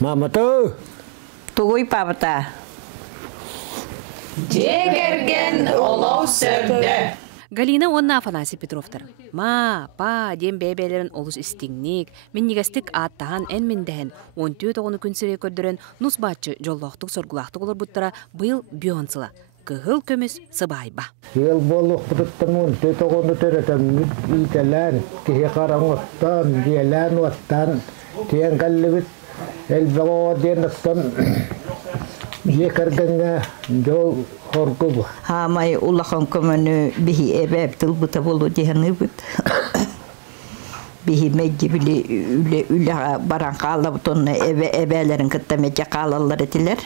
Mamatu. Тугуй папата. Жегерген олау сөрді. Галина онна Афанасий Петровтар. Ма, па, дем бәбелерін олыс істіңнік, мен негастік аттаған ән мендәхін, 14 оғыны күнсіре көрдірін нұс бачы жоллақтық соргулақтық олар бұттара бұйыл бионсыла. Кығыл көміс сыбайба. Ел болуқ бұдыттың 14 оғыны төретін ителән, кеге қаран оттан, диелән оттан, тиен кәлі біт, әлбәға ден оттан, Yekerdenge jol horkubu. Hamay ulakon komunu bihi ebeb tulbuta bolu dihanibut. Bihi mecibili üle baran kalabutun ebelerin kıtta mece kalaları diler.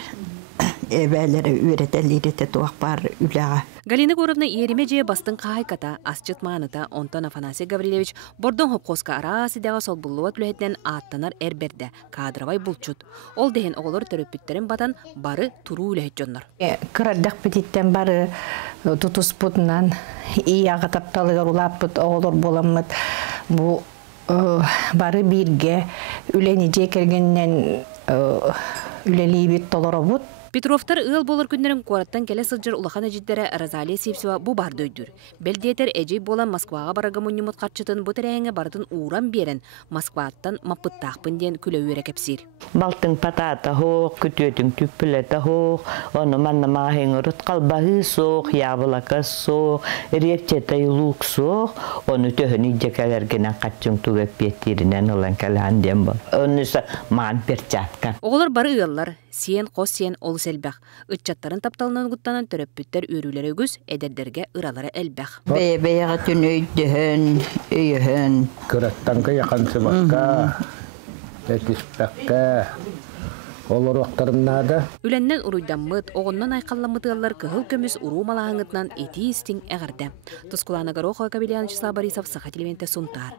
Ebelere üretelleri te tuakbar ülağa. Галина Горовна еремеже бастың қайката асчыт маныта Онтон Афанасий Гаврилевич бордон хопқосқа арасыдағы сол бұлуат үләйтінен аттанар әрберді кадровай бұлчут. Ол дehen оғылыр төрөппіттерін батан бары туру үләйт жоннар. Кыраддақ бітеттен бары тұтыс бұтынан ияғы тапталығар ұлап бұт оғылыр боламыд. Бұл бары бірге үләні жекергеннен үләлі бет толыры бұт. Петровтар ыл болар күннерін қуараттан келе сылжыр улахан әжеттері Розалия Сепсева бұ бар дөйдір. Белдетер әжей болан Москваға бараға мұнымыт қатшытын бұтыр әңі бардын уран берін Москваттан маппыттақпын ден күлі өрі кәпсір. Балтың патата хоқ, күтөтің түппілеті хоқ, оны манна мағын ұрыт қалбағы соқ, явылақа соқ, репчетай лук соқ, оны төхіні жекалергенен қатшың туғып беттерінен олан кәліған дем бол. Онысы маған перчатқан. Оғылар бары ұялар, сиен қос сиен олыс әлбәқ. Үтчаттарын тапталынан ғыттанан төрөппіттер өрілері өгіз, әдердерге ұралары әлбәқ. Бәйәға түн өйдіхін, өйіхін. Kırıttanka yakansı bakka, etispakka, olur vaqtarınada. Үләннен ұруйданмыт, оғыннан айқалламытығалар кығыл көміз ұру малағыңытнан еті істің әғірді. Тұскуланы ғару қойқа білияны чысла Борисов Саха телементі сұнтар.